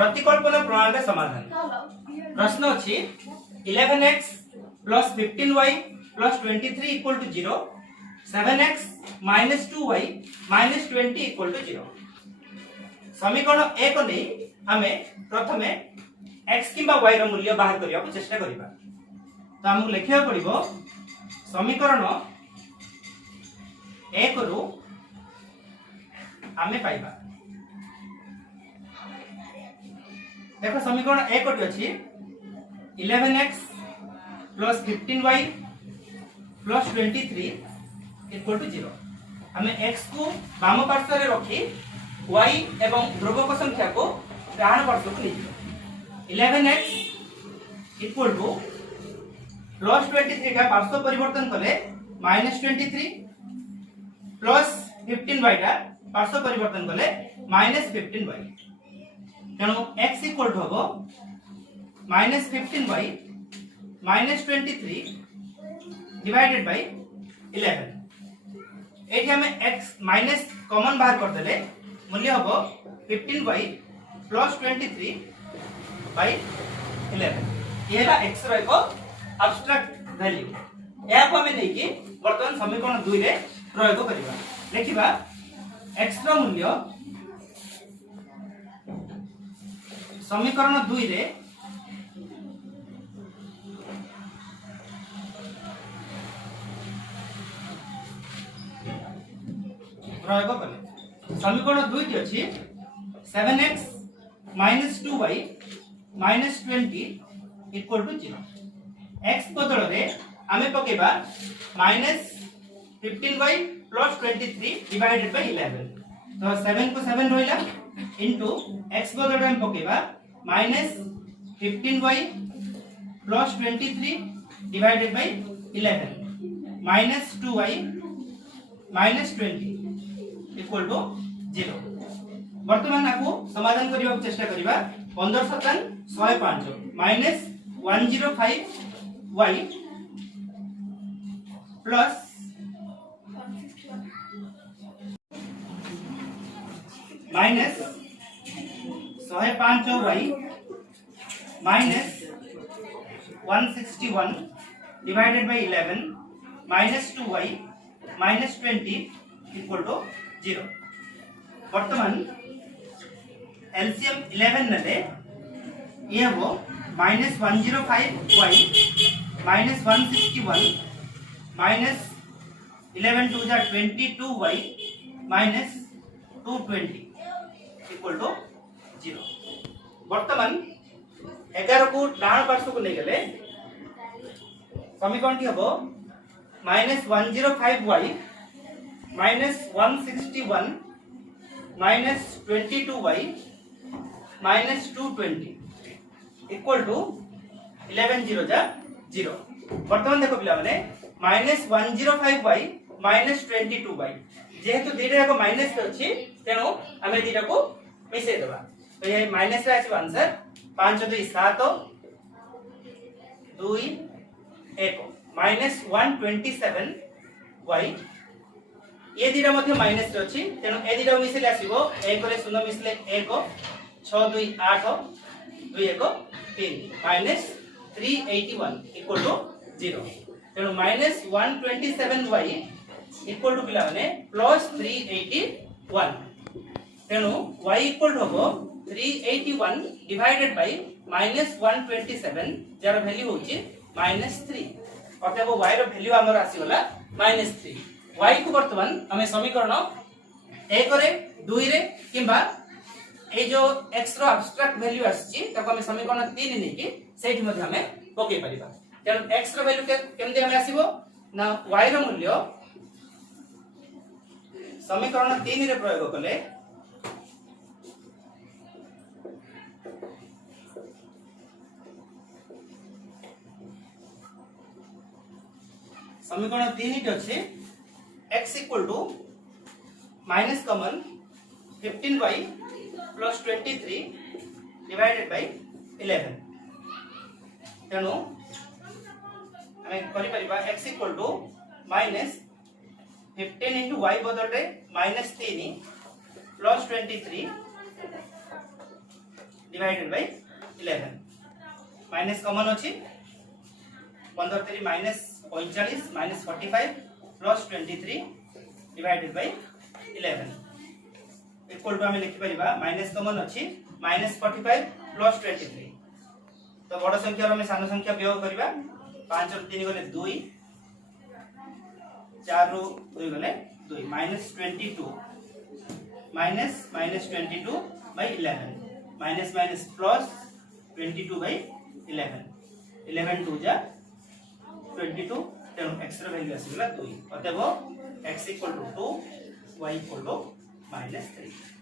प्रतिकल्पन प्रणाली समाधान प्रश्न अछि 11x plus 15y plus 23 equal to 0, 7x minus 2y minus 20 equal to 0। समीकरण 1 को नहीं हमें प्रथमे x किंबा y रो मूल्य बाहर करिया को चेष्टा करिबा। तो हमको लिखिया पड़िबो समीकरण 1 रु हमें पाइबा। देखो समीकरण 1 कोटी अछि 11x plus 15y plus 23 equal to 0। हमें x को वाम पार्श्व रे रखी y एवं ध्रुवक संख्या को डाहाण पार्श्व को लीजिए। 11x equal to plus 23 का पार्श्व परिवर्तन कले -23 plus 15y का पार्श्व परिवर्तन कले -15y। तेणु x equal to होबो -15y -23 divided by 11। एठी हमें x माइनस कॉमन बाहर कर देले मूल्य होबो 15y plus 23 by 11। ये ला x रो एको एब्स्ट्रैक्ट वैल्यू। या को हमें नहीं कि वर्तमान समीकरण 2 रे प्रयोग करिबा। देखिबा x रो मूल्य समीकरण 2 रे प्रयोग कले समीकरण 2 टी अछि 7x minus 2y minus 20 equal to 0। x बदल रे हमें पकेबा -15y plus 23 divided by 11। तो 7 को 7 रहइला into x बदल रे हम पकेबा -15y plus 23 divided by 11 minus 2y minus 20 equal to 0। वर्तमान आपको समाधान करबा चेष्टा करिबा 15 सतन 105 minus 105y plus minus 105y minus 161 divided by 11 minus 2y minus 20 equal to 0। वर्तमान एलसीएम 11 नले ये वो -105y minus 161 minus 11 to the 22y minus 220 equal to 0। वर्तमान 11 को डाहाण पार्श्व को ले गले समीकरण टी हबो -105y minus 161 minus 22y minus 220 equal to 11 0 जा 0। वर्तमान देखो पिला माने -105y minus 22y जेहेतु दीटा को माइनस अछि तेनो हमें दीटा को मिसे देबा। तो ये माइनस रे आछि आंसर 5 2 7 2 1 -127y। ये दीटा मध्ये माइनस रे अछि तेनो ए दीटा मिसले आसीबो 1 रे 0 मिसले 1 6 2 8 2 1 3 -381 इक्वल टू 0। तेनो -127y इक्वल टू पिला माने +381। तेनो y इक्वल टू हो 381 डिवाइडेड बाय -127 जार वैल्यू होची -3। अतः y रो वैल्यू हमर आसीगला -3। y को वर्तमान हमें समीकरण 1 रे 2 रे किंबा ए जो x रो एब्स्ट्रैक्ट वैल्यू आछि ताको हमें समीकरण 3 नै कि सेठी मध्ये हमें पके परिबा। तेन x रो वैल्यू केमते हमें आसीबो ना y रो मूल्य समीकरण 3 रे प्रयोग कले समीकरण 3 के अछि x equal to minus common 15y plus 23 divided by 11। तेणु हमें करि परिबा x equal to minus 15 into y बदल रे -3 plus 23 divided by 11 minus common अछि 15 3 minus 45 minus 45 plus 23 divided by 11 equal to हमें लिखि परिबा माइनस कॉमन अछि माइनस 45 प्लस 23 तो बड़ संख्या रो हमें सानो संख्या वियोग करबा 5 और 3 गले 2 4 रो 2 गले 2 minus 22 minus 22 by 11 minus minus plus 22 by 11 11 2 जा 22 तेणु x रो वैल्यू आसीला 2 अतएव x = 2 y = -3